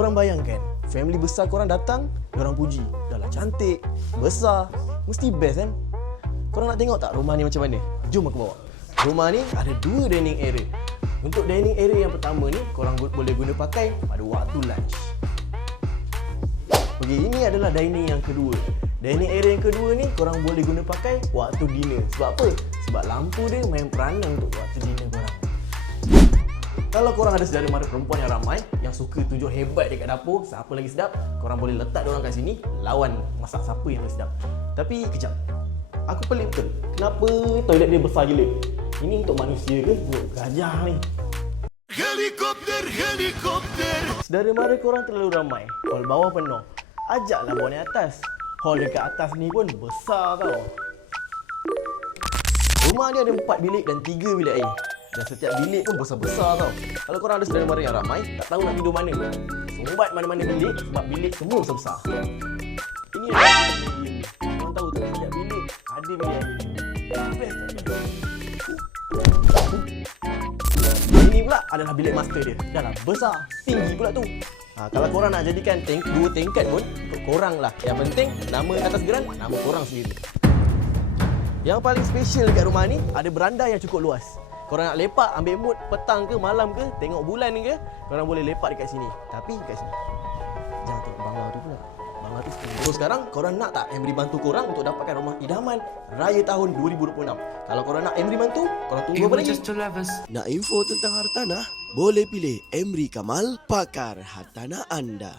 Korang bayangkan, family besar korang datang, korang puji. Dah lah cantik, besar, mesti best kan? Korang nak tengok tak rumah ni macam mana? Jom aku bawa. Rumah ni ada 2 dining area. Untuk dining area yang pertama ni, korang boleh guna pakai pada waktu lunch. Okey, ini adalah dining yang kedua. Dining area yang kedua ni korang boleh guna pakai waktu dinner. Sebab apa? Sebab lampu dia main peranan untuk waktu dinner korang. Kalau korang ada saudara mara perempuan yang ramai yang suka tunjuk hebat dekat dapur, siapa lagi sedap, korang boleh letak diorang kat sini, lawan masak siapa yang lagi sedap. Tapi kejap, aku pelik betul. Kenapa toilet dia besar gila? Ini untuk manusia ke? Untuk gajah ni? Helikopter. Saudara mara korang terlalu ramai, hall bawah penuh. Ajaklah bawa naik atas. Hall dekat atas ni pun besar tau. Rumah ni ada 4 bilik dan 3 bilik air. Dan setiap bilik pun besar-besar tau. Kalau korang ada saudara mara yang ramai, tak tahu nak tidur mana, sumbat mana-mana bilik sebab bilik semua besar-besar. Ini adalah bilik. Korang tahu tak, setiap bilik ada bilik air. Best tak? Ini pula adalah bilik master dia. Dah lah besar, tinggi pula tu. Kalau korang nak jadikan 2 tingkat pun, untuk korang lah. Yang penting, nama atas geran, nama korang sendiri. Yang paling special dekat rumah ni, ada beranda yang cukup luas. Korang nak lepak, ambil mood petang ke, malam ke, tengok bulan ke, korang boleh lepak dekat sini. Tapi dekat sini. Jangan tengok bangla tu pula. Bangla tu sini. So sekarang, korang nak tak Emri bantu korang untuk dapatkan rumah idaman Raya tahun 2026? Kalau korang nak Emri bantu, korang tunggu apa lagi? Nak info tentang hartanah? Boleh pilih Emri Kamal, pakar hartanah anda.